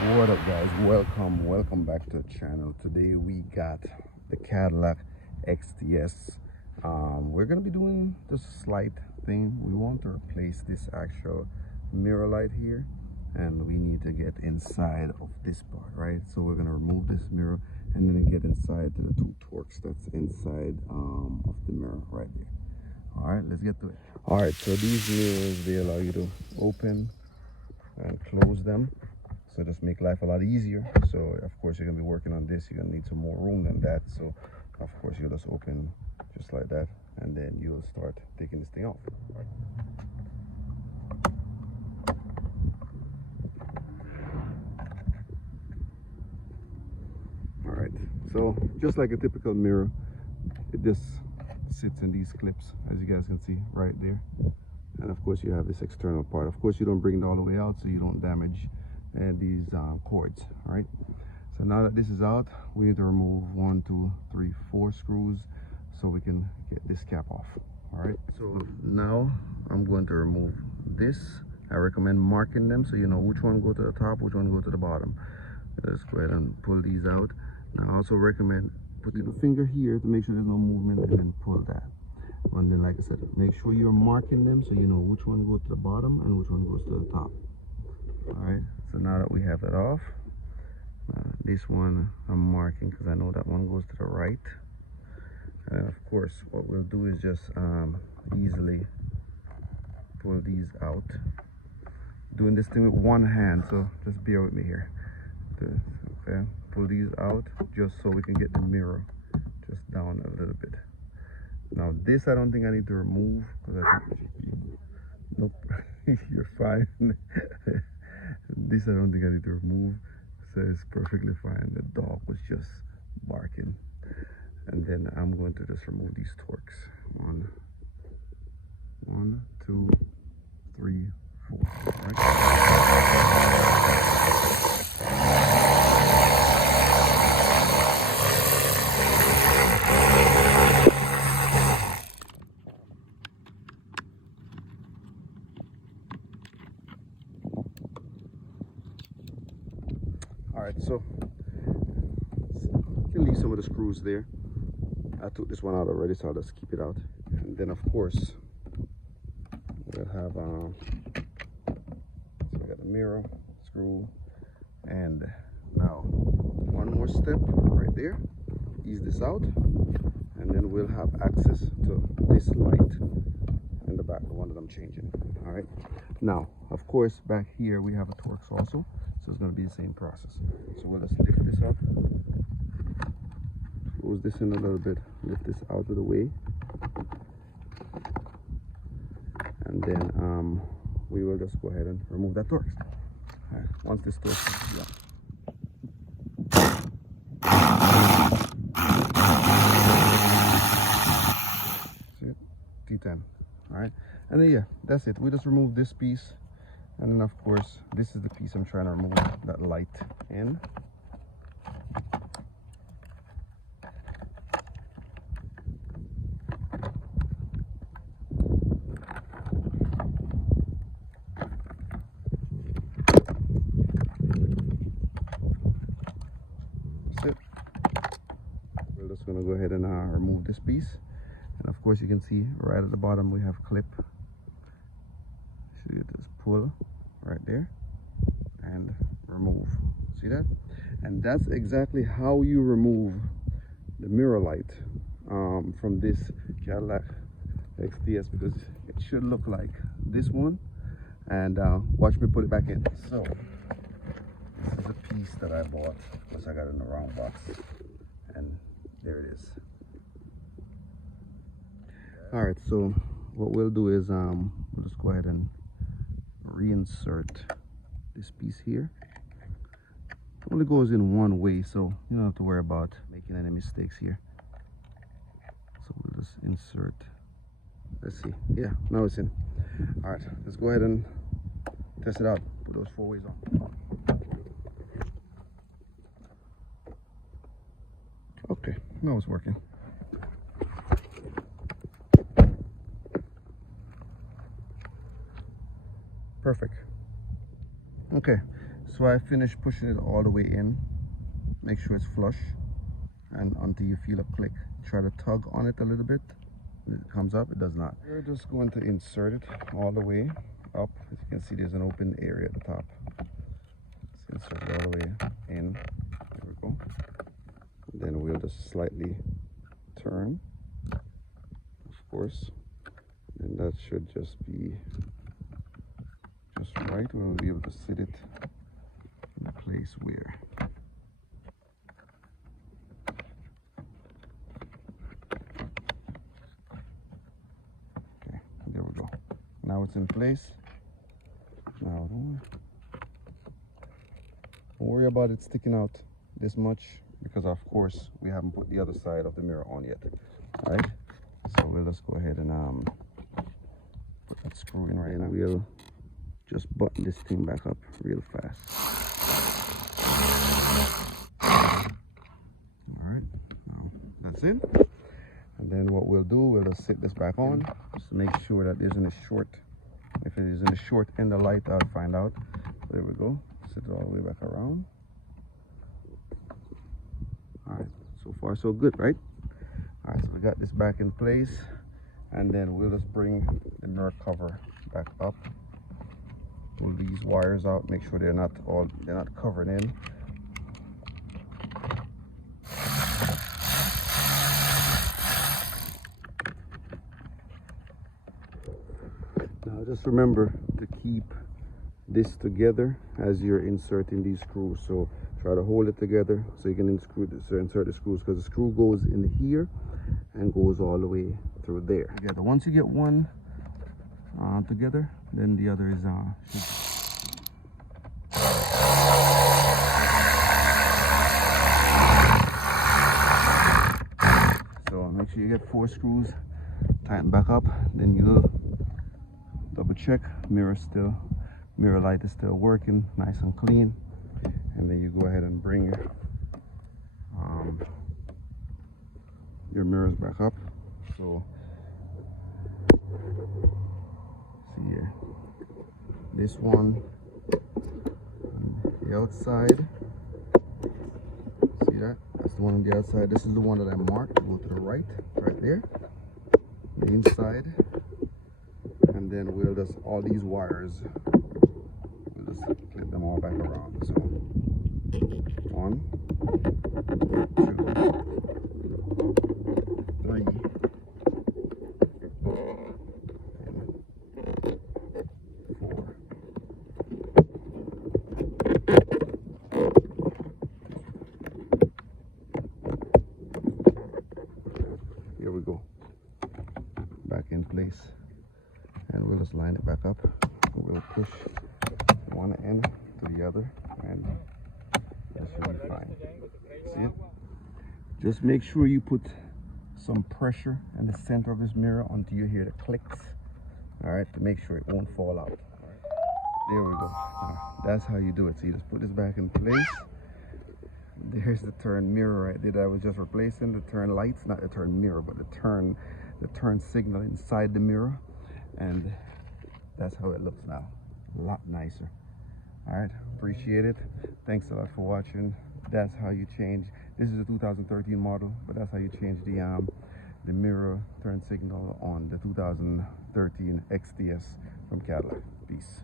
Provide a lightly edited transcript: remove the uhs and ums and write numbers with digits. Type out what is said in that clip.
What up, guys? Welcome back to the channel. Today we got the Cadillac XTS. We're gonna be doing just a slight thing. We want to replace this actual mirror light here, and we need to get inside of this part, right? So we're gonna remove this mirror and then get inside to the two Torx that's inside of the mirror right there. All right, let's get to it. All right, so these mirrors, they allow you to open and close them, so just make life a lot easier. So of course you're gonna be working on this, you're gonna need some more room than that. So of course you'll just open just like that, and then you'll start taking this thing off. All right, so just like a typical mirror, it just sits in these clips, as you guys can see right there. And of course you have this external part. Of course you don't bring it all the way out so you don't damage these cords. All right, so now that this is out, we need to remove 1, 2, 3, 4 screws so we can get this cap off. All right, so now I'm going to remove this. I recommend marking them so you know which one go to the top, which one go to the bottom. Let's go ahead and pull these out. Now I also recommend putting the finger here to make sure there's no movement, and then pull that. And then, like I said, make sure you're marking them so you know which one goes to the bottom and which one goes to the top. All right, so now that we have it off, this one I'm marking because I know that one goes to the right. And of course what we'll do is just easily pull these out, doing this thing with one hand, so just bear with me here. Okay, pull these out just so we can get the mirror just down a little bit. Now this I don't think I need to remove because I think nope you're fine. This I don't think I need to remove, so it's perfectly fine. The dog was just barking. And then I'm going to just remove these Torx. 1, 2, 3, 4. All right, so you can leave some of the screws there. I took this one out already, so I'll just keep it out. And then of course we'll have so I got the mirror, screw, and now one more step right there. Ease this out, and then we'll have access to this light in the back, the one that I'm changing. All right, now of course back here we have a Torx also, so it's going to be the same process. So we'll just lift this up, close this in a little bit, lift this out of the way, and then we will just go ahead and remove that Torx. All right, once this Torx is done. T10. All right, and then yeah, that's it. We just remove this piece, and then of course this is the piece I'm trying to remove that light in. That's it. We're just gonna go ahead and remove this piece. And of course you can see right at the bottom we have clip. So you just pull right there and remove. See that? And that's exactly how you remove the mirror light from this Cadillac XTS, because it should look like this one. And watch me put it back in. So this is a piece that I bought. Of course I got it in the wrong box, and there it is. All right, so what we'll do is we'll just go ahead and reinsert this piece here. It only goes in one way, so you don't have to worry about making any mistakes here. So we'll just insert. Let's see. Yeah, now it's in. All right, let's go ahead and test it out. Put those 4 ways on. Okay, now it's working. Perfect. Okay, So I finished pushing it all the way in. Make sure it's flush, and until you feel a click, try to tug on it a little bit. When it comes up, it does not. We're just going to insert it all the way up. As you can see, there's an open area at the top. Let's insert it all the way in. There we go. And then we'll just slightly turn, of course, and that should just be just right. We'll be able to sit it in place where. Okay, there we go. Now it's in place. Now don't worry about it sticking out this much, because of course we haven't put the other side of the mirror on yet. All right, so we'll just go ahead and put that screw in right now. We'll just button this thing back up real fast. All right, now that's it. And then what we'll do, we'll just sit this back on just to make sure that there's in a short. If it is in the short end of light, I'll find out. There we go. Sit it all the way back around. All right, so far so good, right? All right, so we got this back in place, and then we'll just bring the mirror cover back up. Pull these wires out, make sure they're not covered in. Now just remember to keep this together as you're inserting these screws. So try to hold it together so you can insert the screws, because the screw goes in here and goes all the way through there. Together. Once you get one together, then the other is so make sure you get 4 screws, tighten back up, then you double check mirror light is still working nice and clean, and then you go ahead and bring your mirrors back up. So see here, this one on the outside, see that? That's the one on the outside. This is the one that I marked. Go to the right there, the inside, and then we'll just, all these wires, we'll just clip them all back around. So 1, 2, 3, and 4. Here we go, back in place, and we'll just line it back up. We'll push one end to the other, and that should be fine. See it? Just make sure you put some pressure in the center of this mirror until you hear the clicks. All right, to make sure it won't fall out. There we go. That's how you do it. So you just put this back in place. There's the turn mirror right there that I was just replacing. The turn lights, not the turn mirror, but the turn signal inside the mirror, and that's how it looks now. A lot nicer. All right, appreciate it. Thanks a lot for watching. That's how you change. This is a 2013 model, but that's how you change the mirror turn signal on the 2013 XTS from Cadillac. Peace.